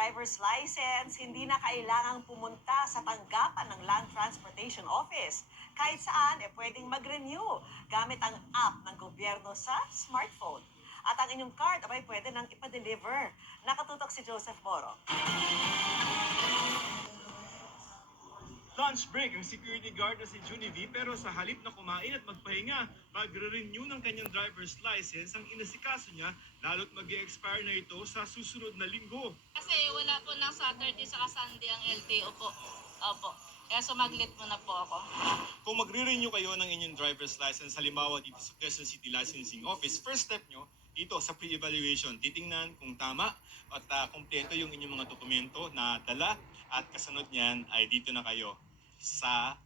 driver's license, hindi na kailangang pumunta sa tanggapan ng Land Transportation Office. Kahit saan, pwedeng mag-renew gamit ang app ng gobyerno sa smartphone. At ang inyong card, pwede nang ipa-deliver. Nakatutok si Joseph Moro. Lunch break ang security guard na si Junivi pero sa halip na kumain at magpahinga, magre-renew ng kanyang driver's license ang inasikaso niya lalo't mag-expire na ito sa susunod na linggo. Kasi wala po ng Saturday sa Sunday ang LTO po. Opo. Kaya sumaglit mo na po ako. Kung magre-renew kayo ng inyong driver's license, halimbawa dito sa Quezon City Licensing Office, first step nyo, dito sa pre-evaluation, titingnan kung tama at kumpleto yung inyong mga dokumento na dala at kasunod niyan ay dito na kayo sa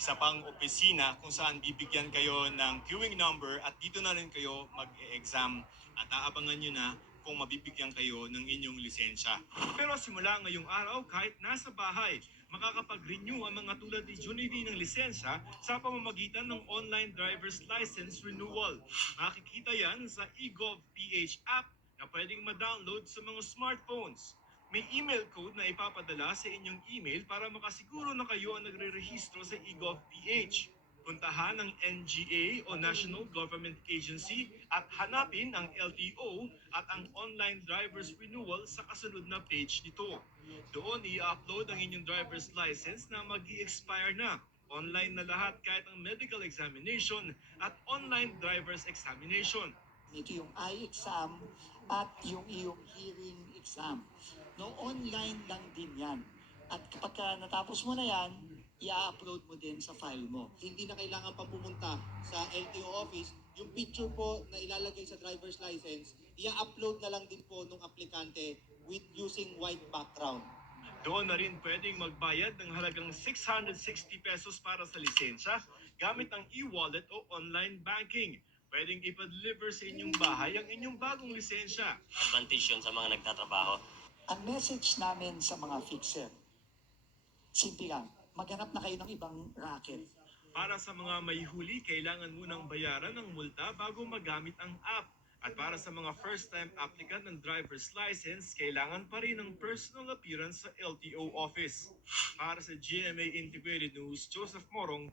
isa pang opisina kung saan bibigyan kayo ng queuing number at dito na rin kayo mag-exam at aabangan nyo na kung mabibigyan kayo ng inyong lisensya. Pero simula ngayong araw, kahit nasa bahay, makakapag-renew ang mga tulad ni Junivi ng lisensya sa pamamagitan ng online driver's license renewal. Makikita yan sa eGov.ph app na pwedeng ma-download sa mga smartphones. May email code na ipapadala sa inyong email para makasiguro na kayo ang nagre-rehistro sa eGov.ph. Puntahan ang NGA o National Government Agency at hanapin ang LTO at ang online driver's renewal sa kasunod na page nito. Doon i-upload ang inyong driver's license na mag-i-expire na. Online na lahat kahit ang medical examination at online driver's examination. Ito yung eye exam at yung iyong hearing exam. No, online lang din yan. At kapag natapos mo na yan, i-upload mo din sa file mo. Hindi na kailangan pa pumunta sa LTO office. Yung picture po na ilalagay sa driver's license, i-upload na lang din po ng aplikante with using white background. Doon na rin pwedeng magbayad ng halagang 660 pesos para sa lisensya gamit ang e-wallet o online banking. Pwedeng ipa-deliver sa inyong bahay ang inyong bagong lisensya. Advantage yun sa mga nagtatrabaho. Ang message namin sa mga fixer, simple lang, maghanap na kayo ng ibang racket. Para sa mga may huli, kailangan munang bayaran ng multa bago magamit ang app. At para sa mga first-time applicant ng driver's license, kailangan pa rin ng personal appearance sa LTO office. Para sa GMA Integrated News, Joseph Morong,